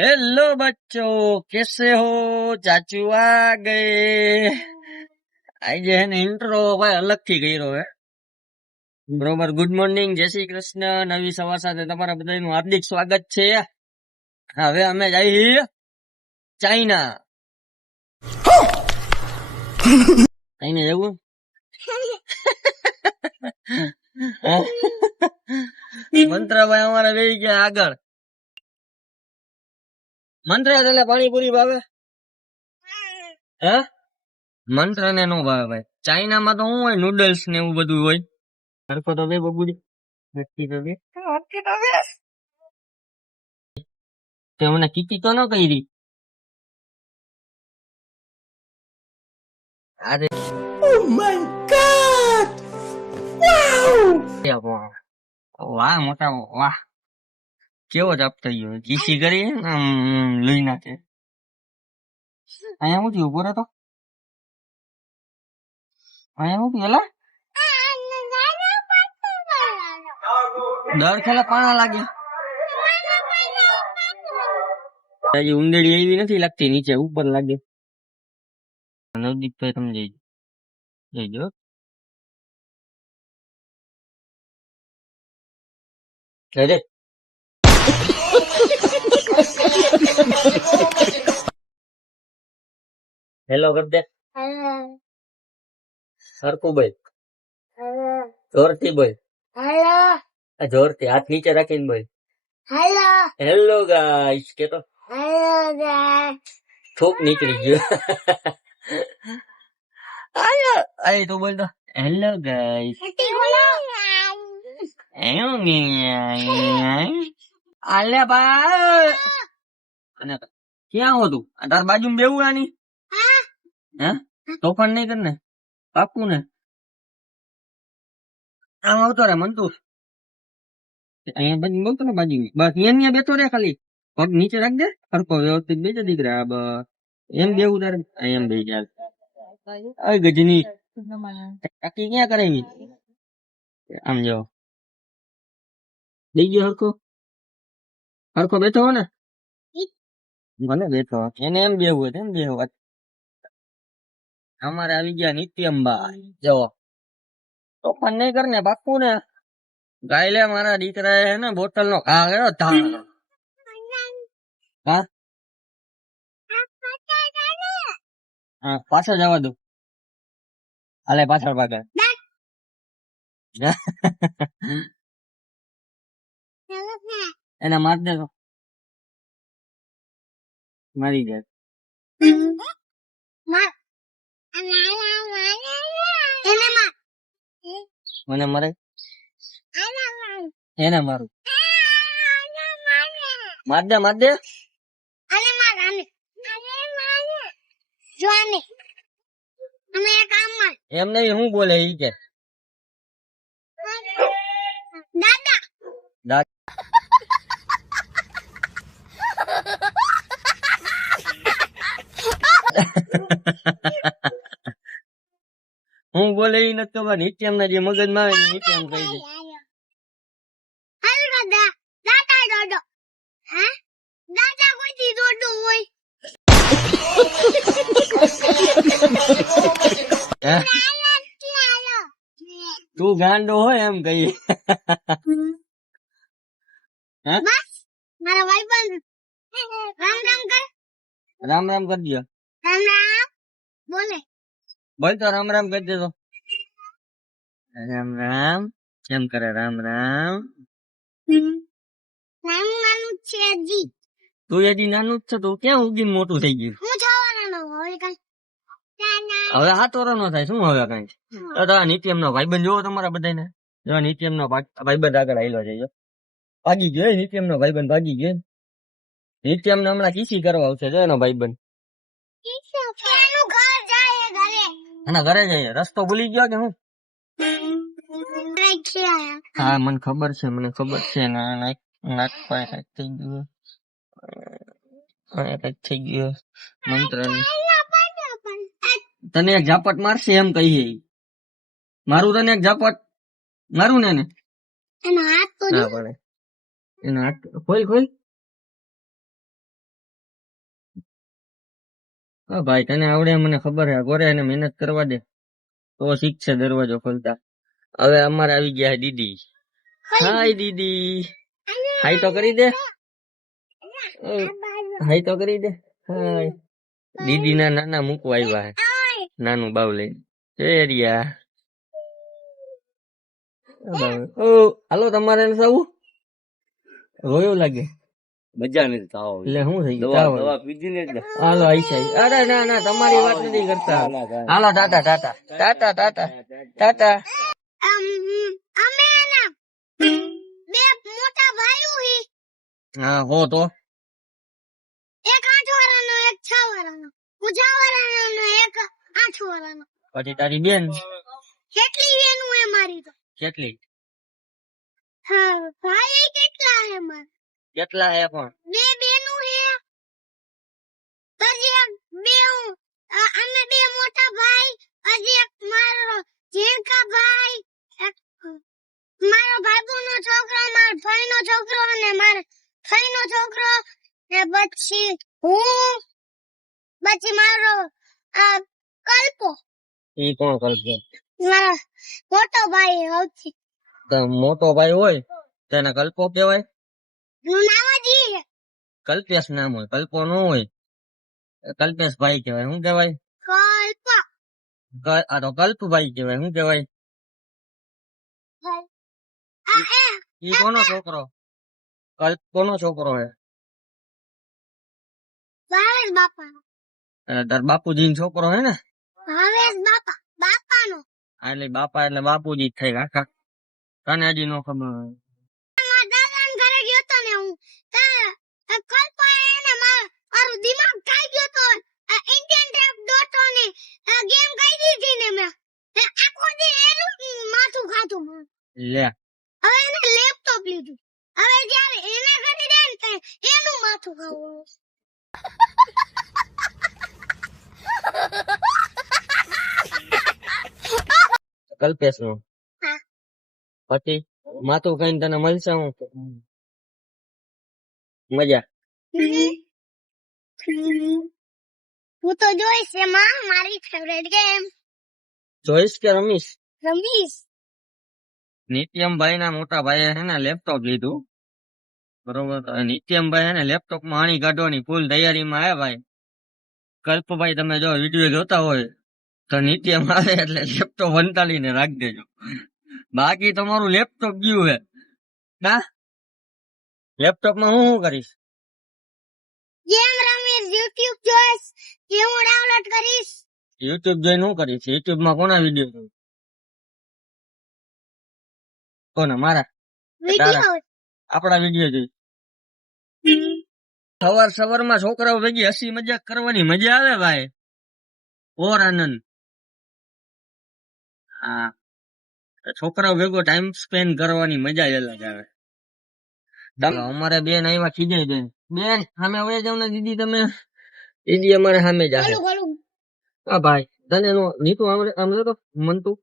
Hello बच्चों, कैसे हो? चाचू आ गए। आज है ने इंट्रो भाई अलग થી કર્યો હે બરોબર। ગુડ મોર્નિંગ, જય શ્રી કૃષ્ણ। નવી સવાર સાથે તમારા બધાનું હાર્દિક સ્વાગત છે। હવે અમે જઈએ ચાઇના। ચાઇના જવું મંત્રભાઈ અમારા બેસી ગયા આગળ। મંત્ર એટલે પાણીપુરી ભાવે હે? મંત્ર ને નો ભાવે ભાઈ। ચાઇના માં તો શું હોય, નૂડલ્સ ને એવું બધું હોય। હરખો તો બે બબુડી તે મને કીકી તો ન કરી। અરે ઓ માય ગોડ, વાહ મોટા વાહ, કેવો જપ થઈ ગયો। કીસી કરી લઈ નાખે। અહીંયા શું થયું? ઉભો રહેતો અહીંયા શું થયું? એલા દર ખેલે પાણા લાગે। હજી ઉંદરડી એવી નથી લાગતી, નીચે ઉપર લાગે। નવદીપ ભાઈ તમે જઈજો। અરે હેલો કર દે। સરખું બોલ, જોરથી બોલ, જોરથી હાથ નીચે રાખીને બોલ। હેલો ગાઈસ કે તો થૂક નીકળી ગયો। આય તું બોલ તો હેલો ગાઈસ। આલે ભાઈ અને ક્યાં હો તું? તાર બાજુમાં બેવું આની હે? તોફાન નહીં કર ને, પાકું ને? આમ આવતો રે મન તું અહીંયા બાજુ બોલતો ને, બાજુ બસ અહીંયા બેઠો રે, ખાલી પગ નીચે રાખ દે, સરખો વ્યવસ્થિત બેસે દીકરા। બસ એમ બેવું તારે, એમ બે જાય। ગજની કાકી ક્યાં કરે? આમ જાઓ દઈ ગયો હરખો, હરખો બેઠો હો ને? ભલે બેઠો, એને એમ બેવું હોય એમ બેવું। અમારે આવી ગયા નિત્યમભાઈ, જો તોફાન નહીં કર ને, પાકું ને? ગાય લે મારા દીકરા હે ને બોટલ નો ઘા કર્યો ધાણ। હા હા પાછળ જવા દો, હાલે પાછળ પાછળ। એને માર દે તો મારી જાય। મને મરે એને મારું, માર દે માર દે। એમ નહીં, હું બોલે ઈ કે દાદા હું બોલે ઈ નથી ખબર। નિત્યમ ના જે મગજ માં આવે નિત્યમ કહી દે। તું ગાંડો હોય એમ કહીએ। રામ રામ કર દો, બોલ તો રામ રામ કરી દેતો। રામ રામ કેમ કરે? રામ રામ તું હજી નાનું જ છે, તું ક્યાં ઉગીને મોટું થઈ ગયું? હવે હાથ ઓરો નો થાય શું? હવે કઈ નિત્યમ નો ભાઈબંધ જોવો તમારા બધાને, જો નિત્યમ નો ભાઈબંધ આગળ આવેલો છે, ભાગી ગયો નિત્યમ નો ભાઈબંધ, ભાગી ગયો। નિત્યમ ને હમણાં કીસી કરવા આવશે, જો એનો ભાઈબંધ એના ઘરે જઈએ। રસ્તો ભૂલી ગયો કે હું? હા મને ખબર છે, મને ખબર છે। નાક પાસે કઈક થઈ ગયું, કઈક થઈ ગયું મંત્ર। તને એક ઝાપટ મારશે એમ કહીએ, મારું તને એક ઝાપટ મારું ને એનો હાથ ખોલ ખોલ। હા ભાઈ તને આવડે મને ખબર હે, ગોરે એને મહેનત કરવા દે તો શીખશે દરવાજો ખોલતા. હવે અમારે આવી ગયા છે દીદી. હાય દીદી, હાય તો કરી દે, હાય તો કરી દે. હાય દીદી ના નાના મૂકવા આવ્યા હે, નાનું બાવ લઈને. એરિયા ઓ હાલો તમારે નથી આવું? રોયો લાગે. મજા નથી થાવ એટલે શું થઈ ગયું? દવા પીધી ને એટલે હાલો આઈસા. અરે ના ના તમારી વાત નથી કરતા. હાલો ટાટા ટાટા ટાટા ટાટા ટાટા. અમે ના બે મોટા ભાઈઓ હી. હા હો તો એક 8 વર્ષનો એક 6 વર્ષનો. હું 6 વર્ષનો એક 8 વર્ષનો. પછી તારી બેન કેટલી બેનો હે મારી તો? કેટલી? હા ભાઈ કેટલા હે માર? કેટલા હે પણ? બે બેનો હે. પછી એક બે અમે બે મોટા ભાઈ, પછી એક મારો ઝીણકા ભાઈ, એક મારો ભાઈબોનો છોકરો, મારો ભાઈનો છોકરો અને મારો ભાઈનો છોકરો ને પછી હું, પછી મારો કલ્પો. ઈ કોણ કલ્પો? મારો મોટો ભાઈ સૌથી. તો મોટો ભાઈ હોય તેને કલ્પો કહેવાય? નામ જ ઈ છે. કલ્પેશ નામ હોય, કલ્પો ન હોય. કલ્પેશ ભાઈ કહેવાય. શું કહેવાય? કલ્પ. આ તો કલ્પભાઈ કહેવાય. શું કહેવાય? ઈ કોનો છોકરો? કલ્પ કોનો છોકરો હે? ભાવેશ બાપાનો. તાર બાપુજી છોકરો હે ને? ભાવેશ બાપા, બાપાનો. એટલે બાપા એટલે બાપુજી જ થાય કાકા. તને હજી નો ખબર. મારા દાદાના ઘરે ગયો તો ને હું, કલ્પા એને મારું દિમાગ ખાઈ ગયો તો. ઇન્ડિયન ટેપ ડોટો ને ગેમ કઈ દીધી ને મેં આખો દી એનું માથું ખાતું. લે હવે એને લેપટોપ લીધું. હવે જ્યારે એને કરી દે ને એનું માથું ખાવું. કલ્પેશ નું પછી માથું ખાઈને તને મળશે હું મજા? હું તો જોઈશ એમાં મારી ફેવરેટ ગેમ. જોઈશ કે રમીશ? રમીશ. નિત્યમભાઈ ના મોટા ભાઈએ છે ને લેપટોપ લીધું બરોબર. નિત્યમભાઈ છે ને લેપટોપ માં આણી કાઢવાની ફૂલ તૈયારીમાં આવ્યા ભાઈ. કલ્પભાઈ તમે જો વિડીયો જોતા હોય તો નિત્યમ આવે એટલે લેપટોપ વંતાલીને રાખી દેજો, બાકી તમારું લેપટોપ ગયું હે. ના લેપટોપ માં હું શું કરીશ? ગેમ રમીશ, યુટ્યુબ જોઈશ, ગેમ ડાઉનલોડ કરીશ. યુટ્યુબ જોઈને શું કરીશ? યુટ્યુબ માં કોના વિડીયો જોઈશ? કોના? મારા વિડીયો? આપડા વિડીયો જોઈશ. સવાર માં છોકરાઓ ભેગી હસી મજાક કરવાની મજા આવે ભાઈ, ઓર આનંદ. હા છોકરાઓ ભેગો ટાઈમ સ્પેન્ડ કરવાની મજા જ અલગ આવે. અમારે બેન આવ્યા ખીજાઈ બેન. બેન સામે વયા જાવ ને દીદી, તમે દીદી અમારે સામે જ આવે. હા ભાઈ તને નો નીતુ આમ તો મનતું.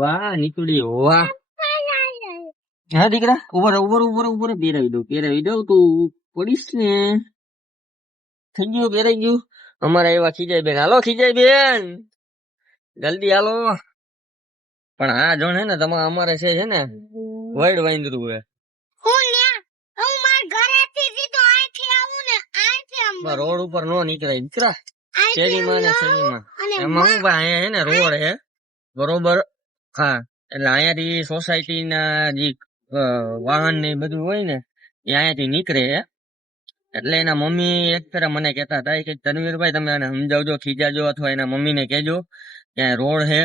વાહ નીતુડી વાહ. હા દીકરા ઉભર પહેરાવી દઉં તું પડીશ ને. થઈ ગયું પહેરાઈ ગયું. અમારે આવ્યા ખીજાઈ બેન. હાલો ખીજાઈ બેન જલ્દી હાલો. પણ આ જો ને તમારે અમારે છે ને વડ વાંદરું હે. રોડ ઉપર નો નીકળાય દીકરા, શેરીમાં ને શેરીમાં. એમાં હું ભાઈ અહીંયા હે ને રોડ હે બરોબર. હા એટલે અહીંયાથી સોસાયટી ના જે વાહન ને બધું હોય ને એ અહીંયાથી નીકળે હે. એટલે એના મમ્મી એક ફેરા મને કહેતા હતા કે તનવીરભાઈ તમે એને સમજાવજો, ખીજાજો અથવા એના મમ્મી ને કહેજો ત્યાં રોડ હે,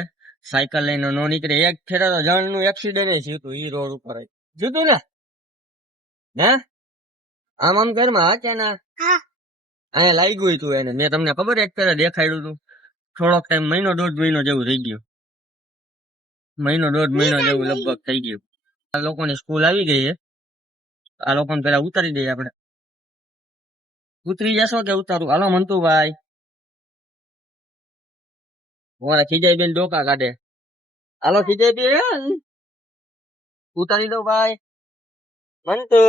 સાયકલ લઈને નો નીકળે. એક ફેરા તો જણ નું એક્સિડન્ટ થયું હતું ઈ રોડ ઉપર જોતું ને. હે આમ આમ ઘરમાં હા કે ના? અહીંયા લાગ્યું હતું એને. મેં તમને ખબર એક ફેરા દેખાડ્યું હતું. થોડોક ટાઈમ મહિનો દોઢ મહિનો જેવું થઈ ગયું. મહિનો દોઢ મહિનો જેવું લગભગ થઈ ગયું. આ લોકોની સ્કૂલ આવી ગઈ છે. આ લોકોને પેલા ઉતારી દઈએ આપણે. ઉતરી જશો કે ઉતારું? હાલો મંતુભાઈ. મારા ખીજાઈ બેન ડોકા કાઢે. હાલો ખીજાઈ બેન ઉતારી દો ભાઈ. મંતુ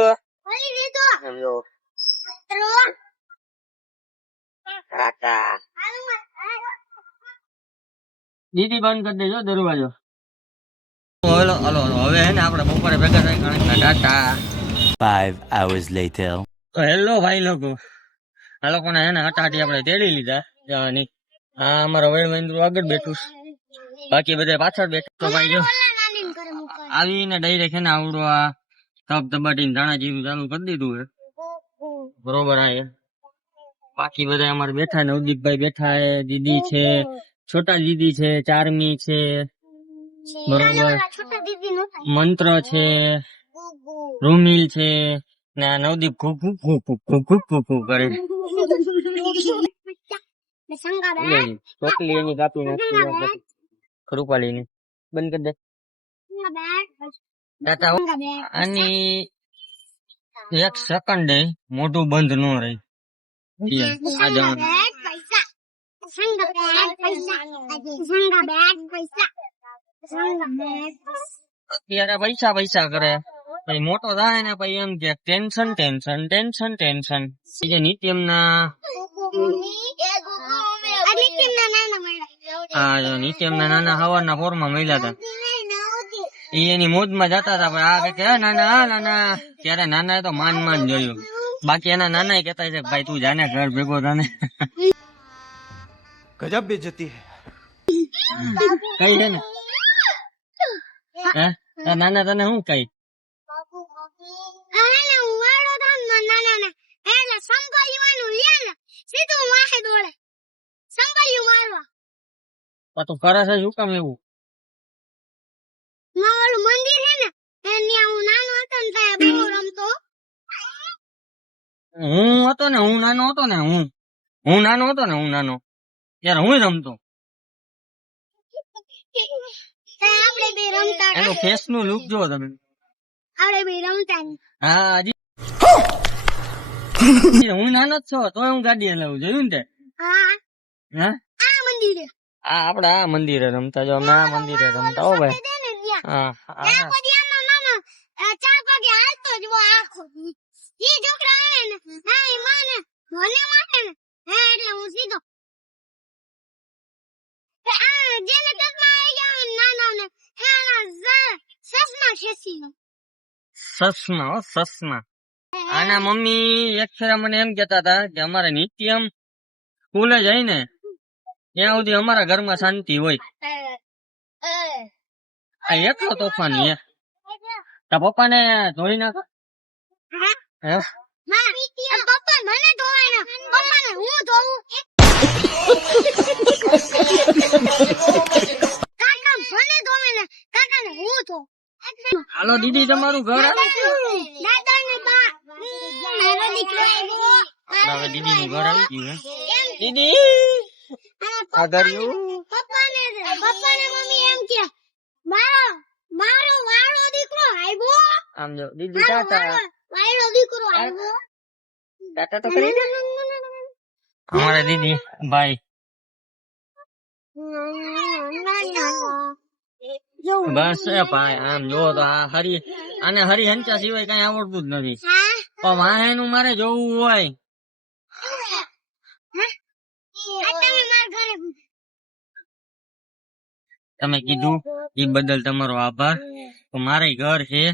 ટાટા. દીદી બંધ કરી દેજો દરવાજો. હલો હલો હવે હે ને આપણે બપોરે ભેગા થઈ ગણેશના ટાટા. 5 hours later. તો હેલો ભાઈ લોકો, આ લોકોને હે ને હટાટી આપણે તેડી લીધા જવાની. હા અમારો વેણવેન્દ્ર આગળ બેઠું છે, બાકી બધા પાછળ બેઠું. તો ભાઈ જો આવીને ડાયરેક્ટ છે ને આવડો આ તપ તબાટીને ધાણા જીરું ચાલુ કરી દીધું છે બરોબર. આ બાકી બધા અમારે બેઠા, નવદીપભાઈ બેઠા છે, દીદી છે, છોટા દીદી છે, ચારમી છે બરોબર, મંત્ર છે, રૂમિલ છે ને આ નવદીપ ખૂબ ખૂબ ખૂબ ખૂબ ખૂબ ખૂબ ખૂબ ખૂબ કરે. ચોકલી એની કાપી નાખી રૂપાલીની બંધ કરી દે. દાતા આની એક સેકન્ડ મોઢું બંધ ન રહી. અત્યારે પૈસા પૈસા કરે, પછી મોટો થાય ને પછી એમ કે ટેન્શન ટેન્શન ટેન્શન ટેન્શન. નિત્યમ ના નીચે એમના નાના હવારના પોરમાં મળ્યા હતા. એની મોજ માં જતા હતા, પણ આ કે નાના હા નાના, ત્યારે નાના તો માન માન જોયું. બાકી એના નાના કેતા છે ભાઈ તું જાને ઘર ભેગો થાને. गजब बेइज्जती है. કઈ છે ને હે નાના તને શું કઈ તું કરે છે શું કામ એવું? હું હતો ને હું નાનો હતો ને હું નાનો હતો ને હું નાનો ત્યારે હું રમતો. એનો ફેસ નું લુક જો તમે. હા હજી હું નાનો જ છો તો હું ગાડી હલાવું જોયું ને તે. હા આપડે આ મંદિરે રમતા જો, અમે આ મંદિરે રમતા હો ભાઈ. હા સસમા સસમા. આના મમ્મી એક ફેરા મને એમ કેતા હતા કે અમારે નિત્યમ સ્કૂલે જાય ને ત્યાં સુધી અમારા ઘરમાં શાંતિ હોય. આ એકલો તોફાની હે. તા પપ્પા ને ધોઈ નાખો. હાલો દીદી તમારું ઘર હવે દીદી નું ઘર આવી ગયું હે. દીદી આ ઘર આમ જો દીદી ટાટા ટાટા તો કરી અમારે દીદી ભાઈ બસ ભાઈ આમ જો તો આ હરી આને હરી હંચા સિવાય કઈ આવડતું જ નથી. પણ વાહે નું મારે જોવું હોય તમે કીધું એ બદલ તમારો આભાર. તો મારે ઘર છે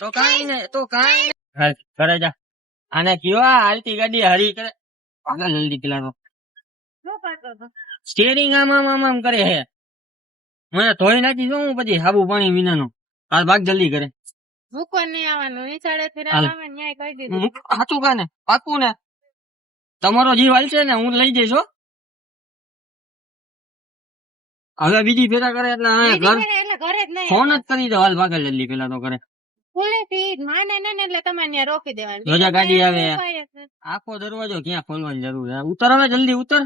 તો કઈ ને તો કઈ હાલ ઘરે જા. આને કયો હાલતી ગાડી હરી કરે આગળ જલ્દી પેલા સ્ટેરિંગ આમ આમ આમ આમ કરે હે. મને ધોઈ નાખી શું પછી સાબુ પાણી વિનાનો. હાલ ભાગ જલ્દી કરે. સાચું કા ને પાકું ને તમારો જીવ હાલશે ને હું લઈ જઈશ. હવે બીજી ફેરા કરે એટલે ઘર ફોન જ કરી દો. હાલ ભાગલ જલ્દી પેલા તો કરે ગાડી આવે. આખો દરવાજો ક્યાં ખોલવાની જરૂર છે? ઉતર હવે જલ્દી ઉતર.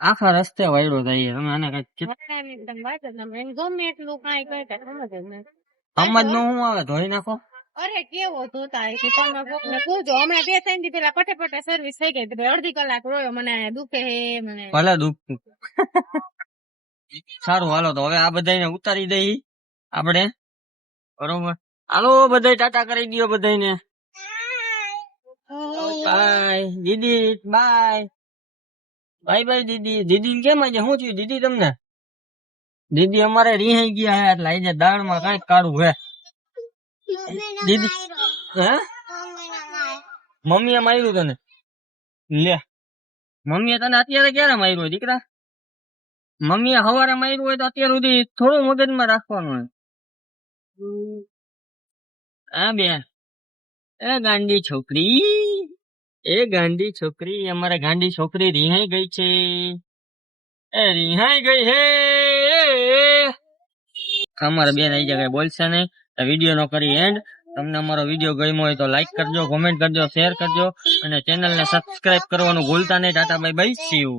આખા રસ્તે વાયડો થાય. તમે આને કઈ સમજ નો હું આવે ધોઈ નાખો. અરે કેવો ધોતા તમે કોકને પૂછો. હમણાં 2-3 દી પેલા પટે સર્વિસ થઈ ગઈ, અડધી કલાક રોયો. મને દુખે હે મને ભલે દુખતું. સારું હાલો તો હવે આ બધાને ઉતારી દઈ આપણે બરોબર. હાલો બધા ટાટા કરી દો બધાને. બાય દીદી, બાય બાય બાય દીદી. દીદી કેમ આજે શું થયું દીદી તમને? દીદી અમારે રિહાઈ ગયા હે એટલે આજે દાળમાં કઈક કાઢવું હે. દીદી હે મમ્મીએ માર્યું તને? લે મમ્મીએ તને અત્યારે ક્યારે માર્યું હોય દીકરા? મમ્મીએ સવારે માર્યું હોય તો અત્યાર સુધી થોડું મગજમાં રાખવાનું હોય. હા બેન, એ ગાંડી છોકરી, એ ગાંડી છોકરી, અમારે ગાંડી છોકરી રિહાઈ ગઈ છે. એ રિહાઈ ગઈ હે. અમારા બેન આઈ જગ્યાએ બોલશે નહીં. વિડીયો નો કરી એન્ડ. તમને અમારો વિડીયો ગમ્યો હોય તો લાઈક કરજો, કોમેન્ટ કરજો, શેર કરજો અને ચેનલને સબસ્ક્રાઇબ કરવાનું ભૂલતા નહીં. Tata bye bye, C you.